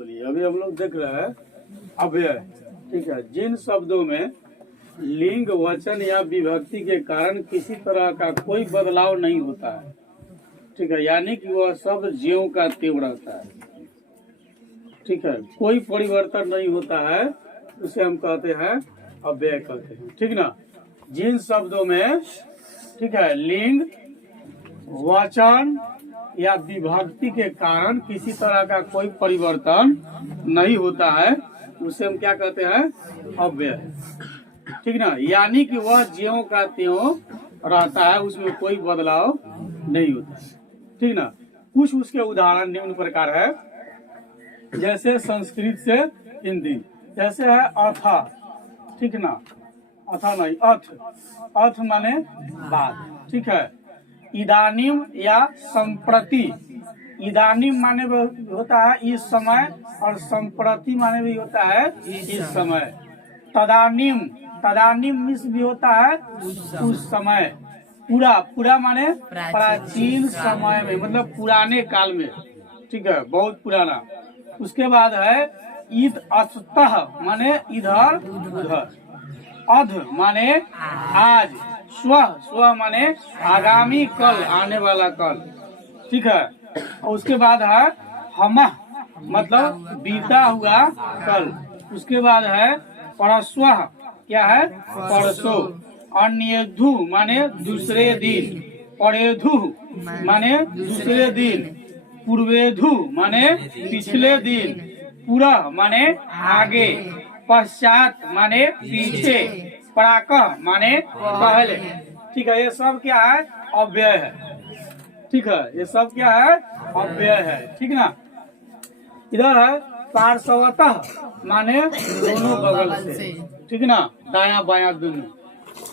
चलिए अभी हम लोग देख रहे हैं अव्यय। ठीक है, जिन शब्दों में लिंग, वचन या विभक्ति के कारण किसी तरह का कोई बदलाव नहीं होता है, ठीक है, यानी कि वह शब्द ज्यों का त्यों रहता है। ठीक है, कोई परिवर्तन नहीं होता है, उसे हम कहते हैं अव्यय कहते हैं। ठीक ना, जिन शब्दों में, ठीक है, लिंग, वचन या विभक्ति के कारण किसी तरह का कोई परिवर्तन नहीं होता है, उसे हम क्या कहते हैं अव्यय। ठीक ना, यानी कि वह ज्यों का त्यों रहता है, उसमें कोई बदलाव नहीं होता है। ठीक ना, कुछ उसके उदाहरण निम्न प्रकार है, जैसे संस्कृत से हिंदी, जैसे है अथा। ठीक ना, अथा नहीं अथ, अथ माने बाद। ठीक है, इदानीम या संप्रति, इदानीम माने होता है इस समय, और संप्रति माने भी होता है इस समय। तदानीम, तदानीम मिस भी होता है उस समय। पूरा, पूरा माने प्राचीन समय में, मतलब पुराने काल में। ठीक है, बहुत पुराना। उसके बाद है ईद अस्तः माने इधर उधर। अध माने आज। स्व, स्व माने आगामी कल, आने वाला कल। ठीक है, और उसके बाद है हमः मतलब बीता हुआ कल। उसके बाद है परस्वः, क्या है परसों। अन्येधु माने दूसरे दिन। परेधु माने दूसरे दिन। पूर्वेधु माने पिछले दिन। पूर्व माने आगे। पश्चात माने पीछे। प्राकः माने पहले। ठीक है, ये सब क्या है अव्यय है। ठीक है, ये सब क्या है अव्यय है। ठीक ना, इधर है पार्श्वतः माने दोनों बगल से। ठीक ना, दायां बायां दोनों।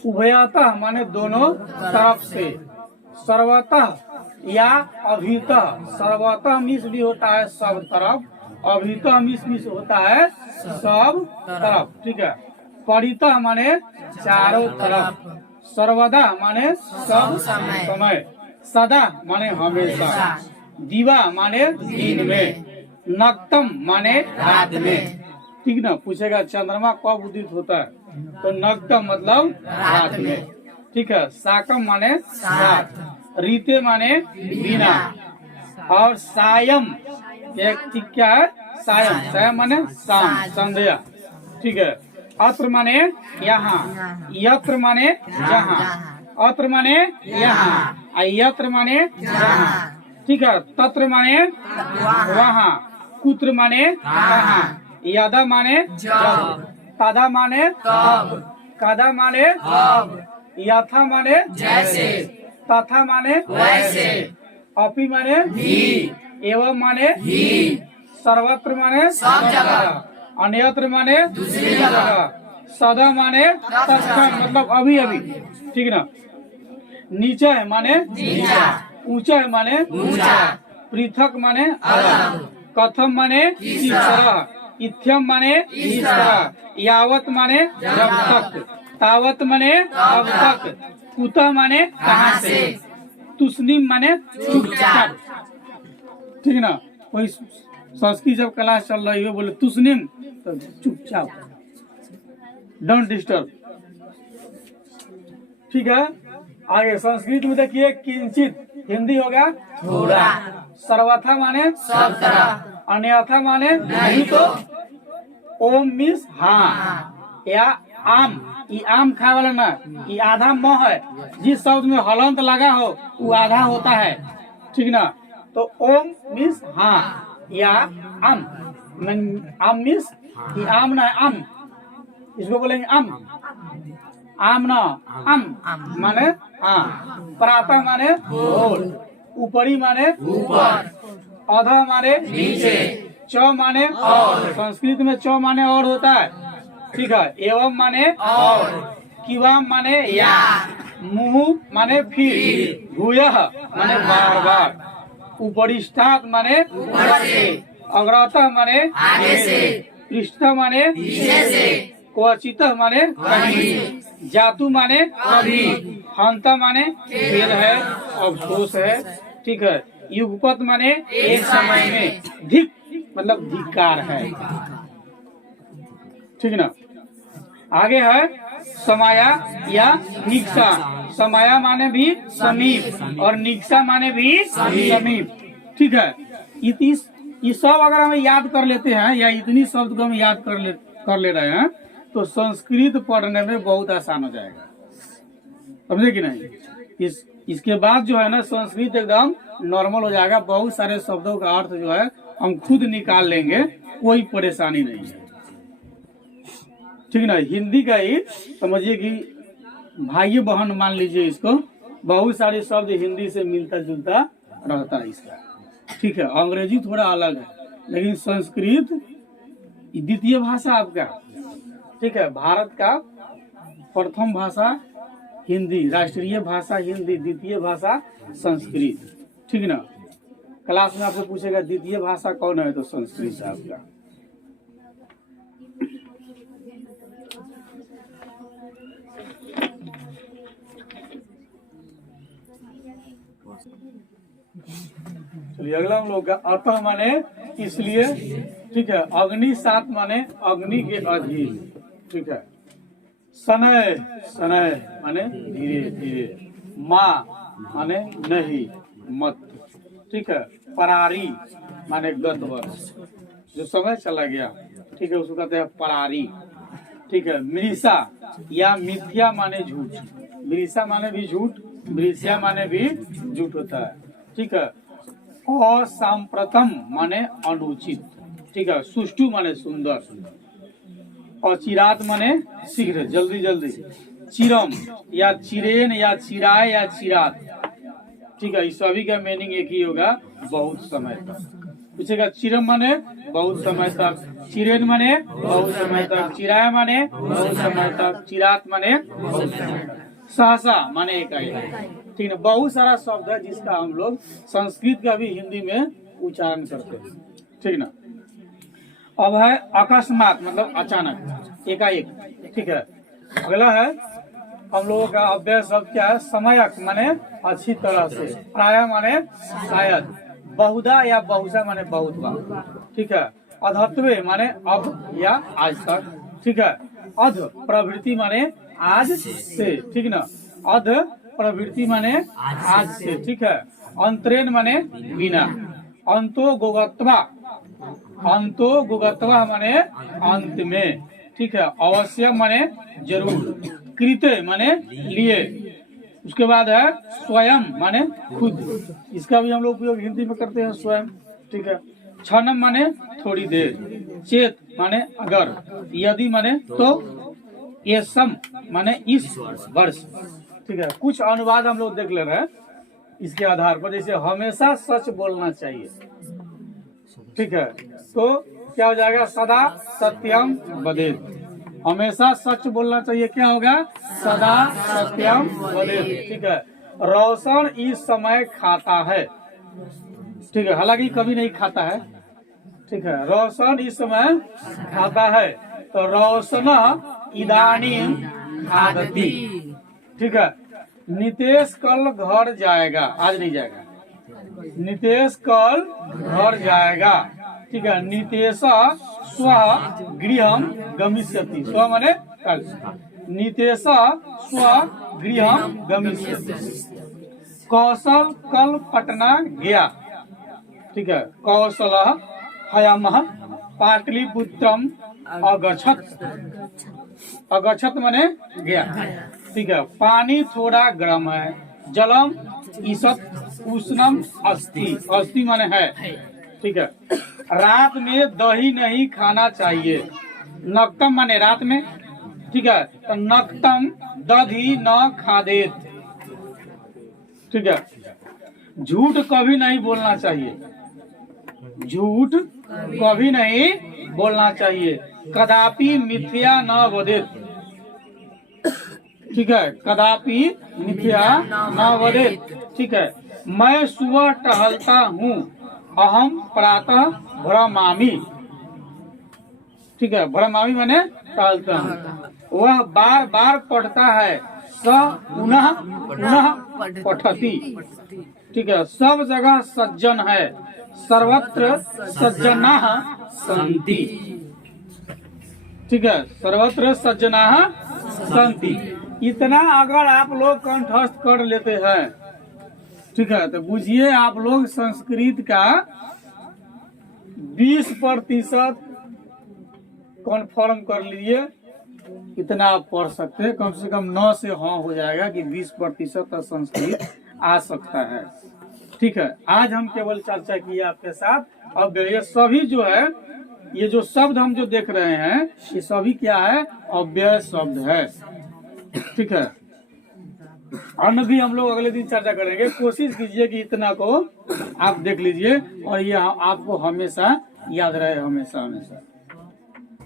उभयतः माने दोनों तरफ से। सर्वतः या अभितः, सर्वतः मिस भी होता है सब तरफ, अभितः मिस होता है सब तरफ। ठीक है, परितः माने चारों तरफ। सर्वदा माने सब समय। सदा माने हमेशा। दिवा माने दिन में। नक्तम माने रात में। ठीक ना, पूछेगा चंद्रमा कब उदित होता है, तो नक्तम मतलब रात में। ठीक है, साकम माने सात। रीते माने बिना। और सायम, एक क्या है सायम, सायम माने शाम, संध्या। ठीक है, अत्र माने यहाँ। यत्र माने जहाँ। अत्र माने यहाँ। यत्र माने जहाँ। ठीक है, तत्र माने वहाँ। कुत्र माने कहाँ। यदा माने जब। तदा माने तब। कदा माने कब। यथा माने जैसे। तथा माने वैसे। अपि माने भी। एवं माने भी। सर्वत्र माने सब जगह। अन्यत्र माने दूसरी जगह। सदा माने तत्क्षण मतलब अभी अभी। ठीक ना, नीचे है माने नीचा। ऊंचा है माने ऊंचा। पृथक माने अलग। कथम माने किस तरह। इत्थम माने इस तरह। यावत माने जब तक। तावत माने अब तक। कुतः माने कहाँ से। तुस्निम माने चुपचाप। ठीक ना, वही संस्कृत जब क्लास चल रही है बोले तुस्निम तो चुपचाप, डोंट डिस्टर्ब। ठीक है, आगे संस्कृत में देखिए किंचित, हिंदी हो गया थोड़ा। सर्वथा माने सब तरह। अन्यथा माने नहीं तो। ओम मीन्स हाँ, या आम, ये आम खाए वाला ना, ये आधा म है। जिस शब्द में हलंत लगा हो वो आधा होता है। ठीक ना, तो ओम मीन्स हाँ या आम। आम मीन्स ये आम ना आम, इसको बोलेंगे आम। आम ना आम माने हाँ। प्रातः माने भोर। ऊपरी माने ऊपर। अधः माने नीचे। च माने और, संस्कृत में च माने और होता है। ठीक है, एवं माने और। किवाम माने या। मुहु माने फिर। भूयः माने बार बार। उपरिष्ठात् माने ऊपर से। अग्रतः माने आगे से। पृष्ठतः माने पीछे से। क्वचितः माने कहीं। जातु माने कभी। हंता माने खेद है, अफसोस है। ठीक है, युगपत माने एक समय में। धिक मतलब धिक्कार है। ठीक ना। आगे है समाया या निक्सा। समाया माने भी समीप और निक्सा माने भी समीप। ठीक है। ये सब अगर हम याद कर लेते हैं या इतनी शब्द को हम याद कर ले रहे हैं तो संस्कृत पढ़ने में बहुत आसान हो जाएगा, समझे कि नहीं। इसके बाद जो है ना संस्कृत एकदम नॉर्मल हो जाएगा। बहुत सारे शब्दों का अर्थ जो है हम खुद निकाल लेंगे, कोई परेशानी नहीं है। ठीक ना। हिंदी का ही समझिए कि भाई बहन मान लीजिए इसको, बहुत सारे शब्द हिंदी से मिलता जुलता रहता है इसका। ठीक है। अंग्रेजी थोड़ा अलग है, लेकिन संस्कृत द्वितीय भाषा आपका। ठीक है। भारत का प्रथम भाषा हिंदी, राष्ट्रीय भाषा हिंदी, द्वितीय भाषा संस्कृत। ठीक ना। क्लास में आपसे पूछेगा द्वितीय भाषा कौन है, तो संस्कृत है आपका। चलिए अगला हम लोग का अतः माने इसलिए। ठीक है। अग्नि सात माने अग्नि के अधीन। ठीक है। सनय, सनय माने धीरे धीरे। माँ माने नहीं, मत। ठीक है। परारी माने गत वर्ष, जो समय चला गया। ठीक है, उसको कहते हैं परारी। ठीक है। मृषा या मिथ्या माने झूठ। मृषा माने भी झूठ, मृष्या माने भी झूठ होता है। ठीक है। असाम्प्रतम माने अनुचित। ठीक है। सुष्टु माने सुंदर। अचिरात माने शीघ्र, जल्दी जल्दी। चिरम या चिरेन या चिराय या चिरात। ठीक है। इस सभी का मीनिंग एक ही होगा, बहुत समय तक। पूछेगा चिरम माने बहुत समय तक, चिरेन माने बहुत समय तक, चिराय माने बहुत समय तक, चिरात माने बहुत समय तक, सहसा माने एकाएक। ठीक है। बहुत सारा शब्द है जिसका हम लोग संस्कृत का भी हिंदी में उच्चारण करते हैं। ठीक ना। अब है अकस्मात, मतलब अचानक, एकाएक। ठीक है। अगला है हम लोगों का अव्यय शब्द क्या है, समयक माने अच्छी तरह से, प्राय माने शायद, बहुधा या बहुसा माने बहुत बार। ठीक है। अधत्वे माने अब या आज तक। ठीक है। अध प्रवृत्ति माने आज से। ठीक ना। अध प्रवृत्ति माने आज से। ठीक है। अंतरेण माने बिना। अंतो गोगत्वा, अंतो गोगत्वा माने अंत में। ठीक है। अवश्य माने जरूर। कृते माने लिए। उसके बाद है स्वयं माने खुद, इसका भी हम लोग उपयोग हिंदी में करते हैं, स्वयं। ठीक है। क्षणम माने थोड़ी देर। चेत माने अगर। यदि माने तो। ये सम माने इस वर्ष। ठीक है। कुछ अनुवाद हम लोग देख ले रहे हैं इसके आधार पर। जैसे हमेशा सच बोलना चाहिए। ठीक है। तो क्या हो जाएगा, सदा सत्यम वदेत्। हमेशा सच बोलना चाहिए, क्या होगा, सदा सत्यम वदेत्। ठीक है। रोशन इस समय खाता है। ठीक है। हालांकि कभी नहीं खाता है। ठीक है। रोशन इस समय खाता है, तो रोशन इदानीं खादति। ठीक है। नितेश कल घर जाएगा, आज नहीं जाएगा। नितेश कल घर जाएगा। ठीक है। नितेश स्व गृहम गमिष्यति। स्व माने कल। नितेश स्व गृहम गमिष्यति। कौशल कल पटना गया। ठीक है। कौशल हयामः पाटलिपुत्रम अगच्छत्। अगच्छत् माने गया। ठीक है। पानी थोड़ा गर्म है। जलम ईसत उष्णम अस्ति। अस्ति माने है। ठीक है। रात में दही नहीं खाना चाहिए। नक्तम माने रात में। ठीक है। तो नक्तम दधी न खादेत। ठीक है। झूठ कभी नहीं बोलना चाहिए। झूठ कभी नहीं बोलना चाहिए। कदापि मिथ्या न वदेत। ठीक है। कदापि मिथ्या न वदेत। ठीक है। मैं सुबह टहलता हूँ। अहम प्रातः भ्रमामि। ठीक है। भ्रमामि माने टहलता हूँ। वह बार बार पढ़ता है। स पुनः पुनः पठति। ठीक है। सब जगह सज्जन है। सर्वत्र सज्जनाः सन्ति। ठीक है, सर्वत्र सज्जनाः सन्ति। इतना अगर आप लोग कंठस्थ कर लेते हैं, ठीक है, तो बुझिए आप लोग संस्कृत का 20% कन्फर्म कर लीजिए। इतना आप पढ़ सकते हैं, कम से कम 9 से हाँ हो जाएगा कि 20% तक संस्कृत आ सकता है। ठीक है, आज हम केवल चर्चा किए आपके साथ। अब ये सभी जो है, ये जो शब्द हम जो देख रहे हैं, ये सभी क्या है? अव्यय शब्द है। ठीक है, अन्य भी हम लोग अगले दिन चर्चा करेंगे। कोशिश कीजिए कि इतना को आप देख लीजिए और ये आपको हमेशा याद रहे, हमेशा हमेशा।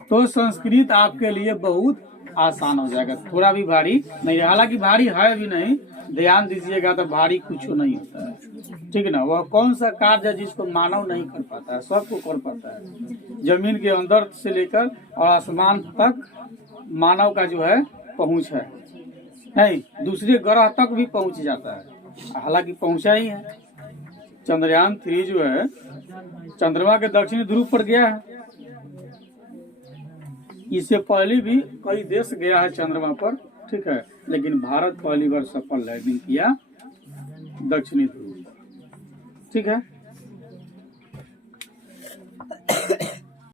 तो संस्कृत आपके लिए बहुत आसान हो जाएगा, थोड़ा भी भारी नहीं है। हालांकि भारी है भी नहीं, ध्यान दीजिएगा तो भारी कुछ नहीं होता है। ठीक है ना, वह कौन सा कार्य है जिसको मानव नहीं कर पाता है? सबको कर पाता है। जमीन के अंदर से लेकर और आसमान तक मानव का जो है पहुंच है, नहीं दूसरे ग्रह तक भी पहुंच जाता है। हालांकि पहुंचा ही है। चंद्रयान 3 जो है चंद्रमा के दक्षिणी ध्रुव पर गया है। इससे पहले भी कई देश गया है चंद्रमा पर, ठीक है, लेकिन भारत पहली बार सफल लैंडिंग किया दक्षिणी ध्रुव। ठीक है।